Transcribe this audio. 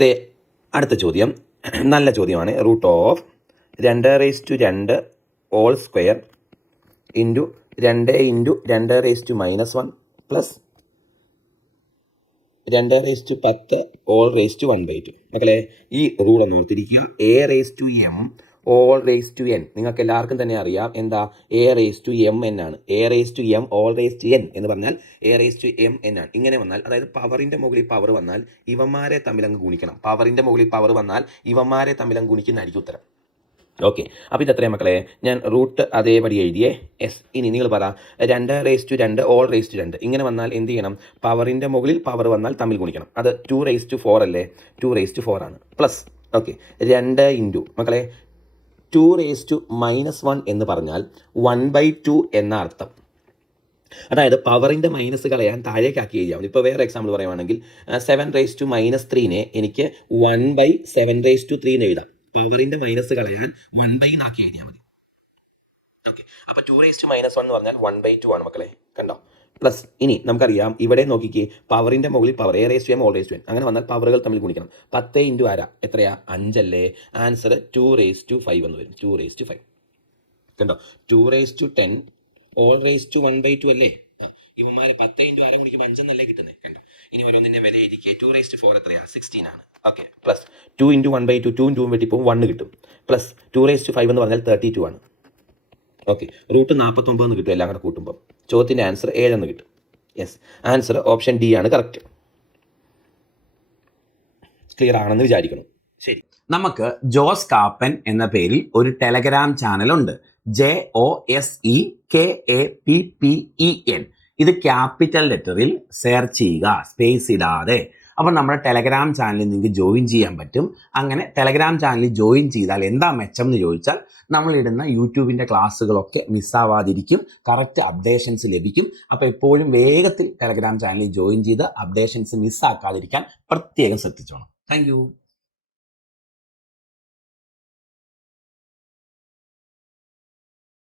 ദേ അടുത്ത ചോദ്യം നല്ല ചോദ്യമാണ്. √2 whole square into 2 into 2⁻⁻1 plus 210 whole raise to 1/2. മക്കളെ ഈ റൂൾ ഒന്ന് ഓർത്തിരിക്കുക. a⁻m whole raise to n നിങ്ങൾക്ക് എല്ലാവർക്കും തന്നെ അറിയാം എന്താ a⁻m ആണ്. a⁻m whole raise to n എന്ന് പറഞ്ഞാൽ a⁻m n ആണ്. ഇങ്ങനെ വന്നാൽ അതായത് പവറിൻ്റെ മുകളിൽ പവർ വന്നാൽ ഇവന്മാരെ തമ്മിലങ്ങ് ഗുണിക്കണം. പവറിൻ്റെ മുകളിൽ പവർ വന്നാൽ ഇവന്മാരെ തമ്മിലങ്ങ് ഗുണിക്കുന്നതായിരിക്കും ഉത്തരം. ഓക്കെ, അപ്പോൾ ഇതെത്രയാണ് മക്കളെ? ഞാൻ റൂട്ട് അതേപടി എഴുതിയേ. ഇനി നിങ്ങൾ പറ 2⁻2 ഹോൾ റേസ് ടു 2 ഇങ്ങനെ വന്നാൽ എന്ത് ചെയ്യണം? പവറിൻ്റെ മുകളിൽ പവർ വന്നാൽ തമ്മിൽ ഗുണിക്കണം. അത് 2⁻4 അല്ലേ? 2⁻4 ആണ്. പ്ലസ് ഓക്കെ 2 ഇൻറ്റു മക്കളെ 2⁻⁻1 എന്ന് പറഞ്ഞാൽ 1/2 എന്ന അർത്ഥം. അതായത് പവറിൻ്റെ മൈനസ് കളയാൻ താഴേക്കാക്കി എഴുതിയാൽ മതി. ഇപ്പോൾ വേറെ എക്സാമ്പിൾ പറയുവാണെങ്കിൽ 7⁻3 എനിക്ക് 1/7�3 എന്ന് എഴുതാം. പവറിൻ്റെ മൈനസ് കളയാൻ 1/9 ആക്കി എഴുതിയാൽ മതി. ഓക്കെ, അപ്പോൾ 2⁻1 എന്ന് പറഞ്ഞാൽ 1/2 ആണ് മക്കളെ. കണ്ടോ? പ്ലസ് ഇനി നമുക്കറിയാം ഇവിടെ നോക്കിക്കേ, പവറിൻ്റെ മുകളിൽ power a⁻m whole raise to n അങ്ങനെ വന്നാൽ പവറുകൾ തമ്മിൽ ഗുണിക്കണം. 10 ഇൻറ്റു ആരാ എത്രയാ? 5 അല്ലേ? ആൻസർ 2⁵5 എന്ന് വരും. 2⁵5 കണ്ടോ? 2⁻10 ഹോൾ റേസ് ടു 1/2 അല്ലേ? ഇവന്മാരെ 10 ഇൻറ്റു ആരെ ഗുണിക്കുമ്പോൾ 5 എന്നല്ലേ കിട്ടുന്നത്? കണ്ടോ? ഇനി ഓരോന്നിൻ്റെ വില എഴുതിക്കേ. 2⁻4 എത്രയാ? 16 ആണ്. ഓക്കെ, പ്ലസ് 2 ഇൻറ്റു 1/2 2 ഇൻറ്റു വെട്ടിപ്പോൾ 1 കിട്ടും. പ്ലസ് 2⁻5 എന്ന് പറഞ്ഞാൽ 32 ആണ്. ഓക്കെ, √49 എന്ന് കിട്ടും എല്ലാം കൂടെ കൂട്ടുമ്പോൾ. ചോദ്യത്തിൻ്റെ ആൻസർ 7 എന്ന് കിട്ടും. യെസ്, ആൻസർ ഓപ്ഷൻ ഡി ആണ് കറക്റ്റ്. ക്ലിയർ ആണെന്ന് വിചാരിക്കണം. ശരി, നമുക്ക് ജോസ് കാപ്പൻ എന്ന പേരിൽ ഒരു ടെലഗ്രാം ചാനലുണ്ട്. JOSEKAPPEN. ഇത് ക്യാപിറ്റൽ ലെറ്ററിൽ സെർച്ച് ചെയ്യുക, സ്പേസ് ഇടാതെ. അപ്പം നമ്മുടെ ടെലഗ്രാം ചാനലിൽ നിങ്ങൾക്ക് ജോയിൻ ചെയ്യാൻ പറ്റും. അങ്ങനെ ടെലഗ്രാം ചാനലിൽ ജോയിൻ ചെയ്താൽ എന്താ മെച്ചം എന്ന് ചോദിച്ചാൽ നമ്മളിടുന്ന യൂട്യൂബിൻ്റെ ക്ലാസ്സുകളൊക്കെ മിസ്സാവാതിരിക്കും, കറക്റ്റ് അപ്ഡേഷൻസ് ലഭിക്കും. അപ്പോൾ എപ്പോഴും വേഗത്തിൽ ടെലഗ്രാം ചാനലിൽ ജോയിൻ ചെയ്ത് അപ്ഡേഷൻസ് മിസ്സാക്കാതിരിക്കാൻ പ്രത്യേകം ശ്രദ്ധിച്ചോണം. താങ്ക്